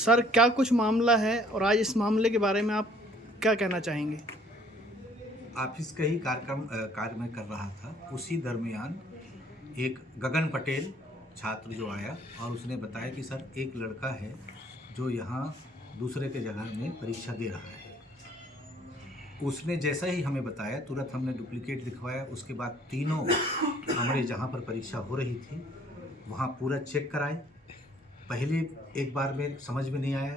Sir क्या कुछ मामला है और आज इस मामले के बारे में आप क्या कहना चाहेंगे? ऑफिस का ही कार्य में कर रहा था। उसी दरमियान एक गगन पटेल छात्र जो आया और उसने बताया कि सर एक लड़का है जो यहाँ दूसरे के जगह में परीक्षा दे रहा है। उसने जैसा ही हमें बताया तुरंत हमने डुप्लीकेट दिखवाया। उसके बाद तीनों हमारे जहाँ पर परीक्षा हो रही थी वहाँ पूरा चेक कराए। पहले एक बार में समझ में नहीं आया,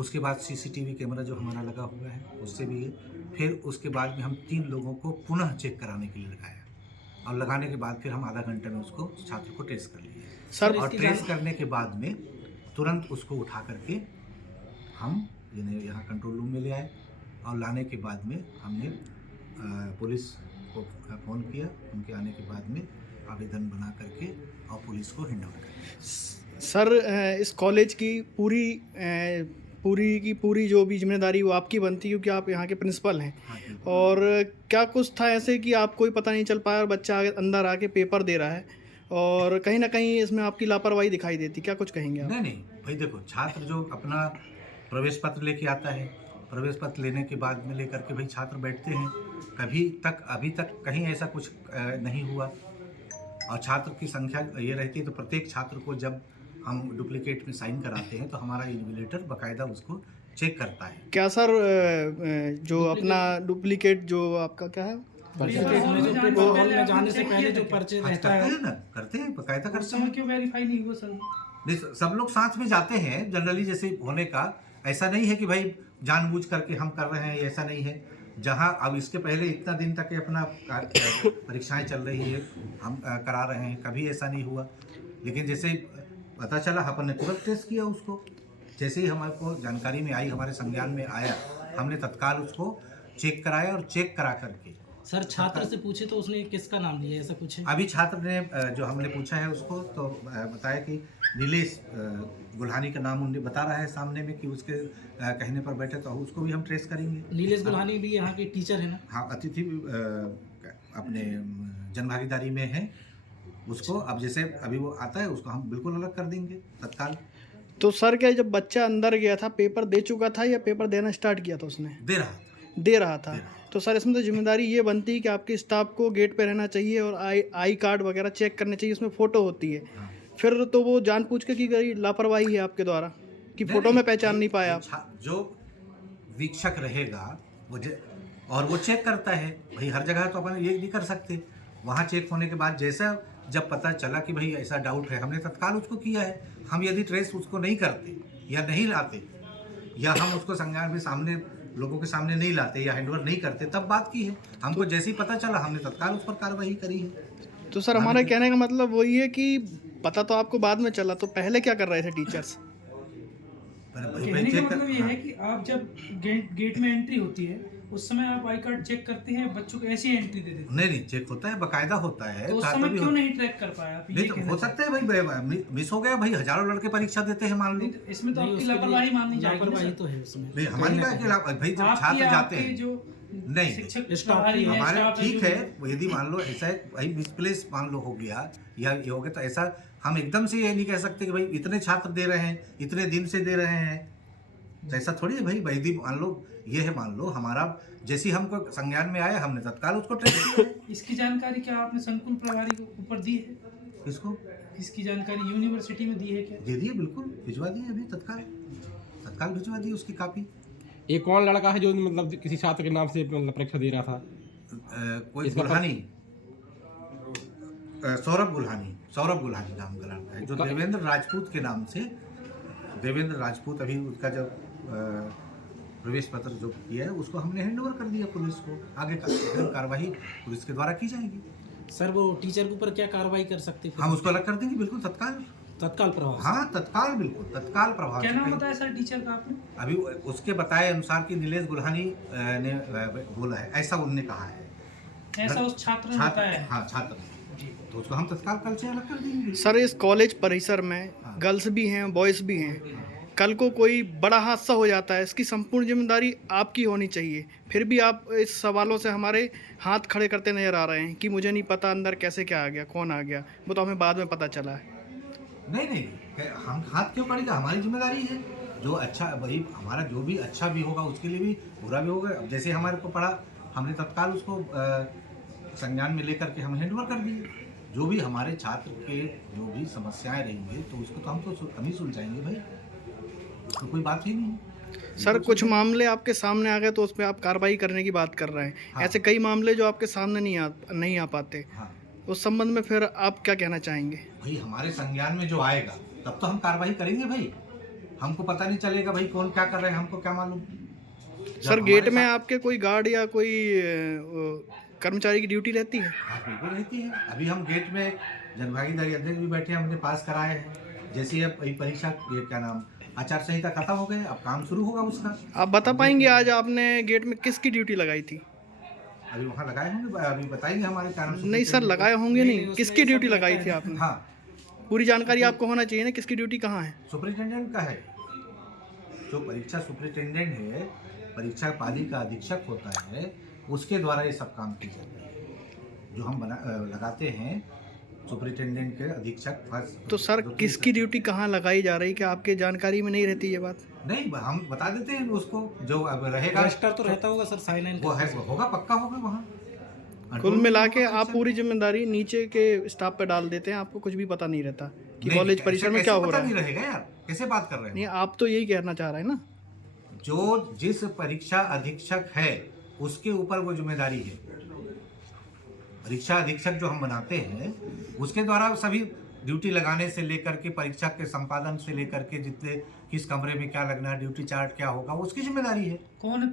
उसके बाद सीसीटीवी कैमरा जो हमारा लगा हुआ है उससे भी है। फिर उसके बाद में हम 3 लोगों को पुनः चेक कराने के लिए लगाया और लगाने के बाद फिर हम आधा घंटे में उसको छात्र को टेस्ट कर लिए सर और ट्रेस करने के बाद में तुरंत उसको उठा करके हम यहाँ कंट्रोल रूम में ले आए और लाने के बाद में हमने पुलिस को फ़ोन किया। उनके आने के बाद में आवेदन बना करके और पुलिस को हैंड ओवर कर। सर इस कॉलेज की पूरी जो भी जिम्मेदारी वो आपकी बनती है क्योंकि आप यहाँ के प्रिंसिपल हैं। हाँ, और क्या कुछ था ऐसे कि आपको ही पता नहीं चल पाया और बच्चा अंदर आके पेपर दे रहा है और कहीं ना कहीं इसमें आपकी लापरवाही दिखाई देती, क्या कुछ कहेंगे आप? नहीं भाई, देखो छात्र जो अपना प्रवेश पत्र लेके आता है, प्रवेश पत्र लेने के बाद में लेकर के भाई छात्र बैठते हैं। अभी तक कहीं ऐसा कुछ नहीं हुआ और छात्र की संख्या ये रहती है। तो प्रत्येक छात्र को जब हम डुप्लीकेट में साइन कराते हैं तो हमारा इन्विजिलेटर बाकायदा उसको चेक करता है। क्या सर जो अपना डुप्लीकेट जो आपका क्या है में जाने से पहले जो पर्चे रहता है करते हैं बाकायदा करते हैं। क्यों वेरीफाई नहीं हुआ सर? नहीं, सब लोग साथ में जाते हैं जनरली जैसे होने का। ऐसा नहीं है कि भाई जानबूझ करके हम कर रहे हैं, ऐसा नहीं है। जहां अब इसके पहले इतना दिन तक अपना परीक्षाएं चल रही है, हम करा रहे हैं, कभी ऐसा नहीं हुआ। लेकिन जैसे पता चला अपन ने तुरंत टेस्ट किया उसको। जैसे ही हमारे को जानकारी में आई, हमारे संज्ञान में आया, हमने तत्काल उसको चेक कराया और चेक करा करके सर छात्र से पूछे तो उसने किसका नाम लिया, ऐसा कुछ है? अभी छात्र ने जो हमने पूछा है उसको तो बताया कि नीलेश गुल्हानी का नाम उन्हें बता रहा है सामने में कि उसके कहने पर बैठे, तो उसको भी हम ट्रेस करेंगे। नीलेश गुल्हानी भी यहाँ के टीचर है ना? हाँ, अतिथि अपने जनभागीदारी में है उसको। अब जैसे अभी वो आता है उसको हम बिल्कुल अलग कर देंगे तत्काल। तो सर क्या जब बच्चा अंदर गया था पेपर दे चुका था या पेपर देना स्टार्ट किया था उसने? दे रहा था। तो सर इसमें तो जिम्मेदारी ये बनती है कि आपके स्टाफ को गेट पे रहना चाहिए और आई कार्ड वगैरह चेक करने चाहिए, उसमें फ़ोटो होती है। हाँ। फिर तो वो जानबूझ के की गई लापरवाही है आपके द्वारा कि फ़ोटो में पहचान नहीं पाया आप। जो वीक्षक रहेगा और वो चेक करता है भाई। हर जगह तो अपन ये नहीं कर सकते। वहाँ चेक होने के बाद जैसा जब पता चला कि भाई ऐसा डाउट है, हमने तत्काल उसको किया है। हम यदि ट्रेस उसको नहीं करते या नहीं लाते या हम उसको संज्ञान में सामने लोगों के सामने नहीं लाते या हैंडओवर नहीं करते तब बात की है। हमको जैसे ही पता चला हमने तत्काल उस पर कार्रवाई करी है। तो सर हमारे कहने का मतलब वही है कि पता तो आपको बाद में चला, तो पहले क्या कर रहे थे टीचर्स? कहने का मतलब ये है कि आप जब गेट में एंट्री होती है उस समय आप आई कार्ड चेक करते हैं, बच्चों को ऐसी एंट्री दे देते हैं? नहीं, चेक होता है, बाकायदा होता है। तो उस समय क्यों नहीं ट्रैक कर पाया आप? नहीं तो हो सकता है भाई मिस हो गया। भाई हजारों लड़के परीक्षा देते हैं, मान लो। इसमें तो आपकी लापरवाही माननी जाएगी। लापरवाही तो है उसमें। नहीं, हमारी भाई जब छात्र जाते हैं जो नहीं शिक्षक हमारे ठीक है। यदि मान लो ऐसा है भाई मिसप्लेस मान लो हो गया या ये हो गया, तो ऐसा हम एकदम से ये नहीं कह सकते कि भाई इतने छात्र दे रहे हैं, इतने दिन से दे रहे हैं। तो ऐसा थोड़ी है भाई। यदि मान लो ये है, मान लो हमारा जैसे हमको संज्ञान में आया हमने तत्काल उसको ट्रेस किया। इसकी जानकारी क्या आपने संकुल प्रभारी को ऊपर दी है? किसको? इसकी जानकारी यूनिवर्सिटी में दी है क्या? दे दिए, बिल्कुल भिजवा दिए अभी तत्काल भिजवा दी उसकी कॉपी। एक कौन लड़का है जो मतलब किसी छात्र के नाम से मतलब परीक्षा दे रहा था? कोई गुल्हानी, सौरभ गुल्हानी नाम का लड़का है जो देवेंद्र राजपूत के नाम से। देवेंद्र राजपूत अभी उसका जब प्रवेश पत्र जो किया है उसको हमने हैंडओवर कर दिया पुलिस को। आगे कार्रवाई पुलिस के द्वारा की जाएगी। सर वो टीचर के ऊपर क्या कार्रवाई कर सकते हैं? हम उसको अलग कर देंगे बिल्कुल तत्काल प्रभाव। हाँ, तत्काल, बिल्कुल तत्काल प्रभाव। क्या नाम बताया सर टीचर का आपने? अभी उसके बताए अनुसार कि नीलेश गुल्हानी ने बोला है, ऐसा उन्होंने कहा है। ऐसा उस छात्र ने बताया है? हाँ, छात्र ने। तो उसको हम तत्काल कल से अलग कर देंगे। सर इस कॉलेज परिसर में गर्ल्स भी हैं, बॉयज़ भी हैं। कल को कोई बड़ा हादसा हो जाता है, इसकी संपूर्ण जिम्मेदारी आपकी होनी चाहिए। फिर भी आप इस सवालों से हमारे हाथ खड़े करते नज़र आ रहे हैं कि मुझे नहीं पता अंदर कैसे क्या आ गया, कौन आ गया। वो तो हमें बाद में पता चला है। नहीं हम हाथ क्यों पड़ेगा, हमारी जिम्मेदारी है। जो अच्छा भाई हमारा जो भी अच्छा भी होगा उसके लिए भी बुरा भी होगा। अब जैसे हमारे को पड़ा, हमने तत्काल उसको संज्ञान में लेकर के हम हैंडओवर कर दिए। जो भी हमारे छात्र के जो भी समस्याएं रहेंगे तो उसको तो हम ही सुलझाएंगे भाई, तो कोई बात ही नहीं। सर कुछ मामले आपके सामने आ गए तो उस पर आप कार्रवाई करने की बात कर रहे हैं। हाँ। ऐसे कई मामले जो आपके सामने नहीं आ पाते, हाँ उस संबंध में फिर आप क्या कहना चाहेंगे? भाई, हमारे संज्ञान में जो आएगा तब तो हम कार्रवाई करेंगे भाई। हमको पता नहीं चलेगा भाई कौन क्या कर रहे हैं, हमको क्या मालूम। सर गेट में आपके कोई गार्ड या कोई कर्मचारी की ड्यूटी रहती है? हाँ बिल्कुल रहती है। अभी हम गेट में जनभागीदारी अध्यक्ष भी बैठे हैं, हमने पास कराए हैं। जैसे अब ये परीक्षा, ये क्या नाम, आचार संहिता खत्म हो गए, अब काम शुरू होगा उसका। आप बता पाएंगे आज आपने गेट में किसकी ड्यूटी लगाई थी? अभी वहाँ लगाए होंगे, अभी बताएंगे हमारे क्या नाम। नहीं सर, लगाए होंगे नहीं, किसकी ड्यूटी लगाई थी आपने? हाँ पूरी जानकारी आपको होना चाहिए ना, किसकी ड्यूटी कहाँ है? सुपरिटेंडेंट का है। जो परीक्षा सुपरिटेंडेंट है, परीक्षा पाली का अधीक्षक होता है, उसके द्वारा ये सब काम किए जाते हैं। जो हम लगाते हैं सुपरिटेंडेंट के अधीक्षक फर्स्ट। तो सर किसकी ड्यूटी कहाँ लगाई जा रही, क्या आपके जानकारी में नहीं रहती ये बात? नहीं, हम बता देते हैं उसको, जो अब रहेगा रजिस्टर तो रहता होगा सर, साइन इन वो है, होगा, पक्का होगा वहाँ। कुल मिला के आप पूरी जिम्मेदारी नीचे के स्टाफ पे डाल देते हैं, आपको कुछ भी पता नहीं रहता कि नहीं, कॉलेज परिसर में क्या हो रहा नहीं है। रहेगा यार, कैसे बात कर रहे नहीं, हैं। आप तो यही कहना चाह रहे हैं ना। जो जिस परीक्षा अधीक्षक है उसके ऊपर वो जिम्मेदारी है। परीक्षा अधीक्षक जो हम बनाते हैं उसके द्वारा सभी ड्यूटी लगाने से लेकर के परीक्षा के संपादन से लेकर के जितने किस कमरे में क्या लगना है, ड्यूटी चार्ट क्या होगा, उसकी जिम्मेदारी है। कौन है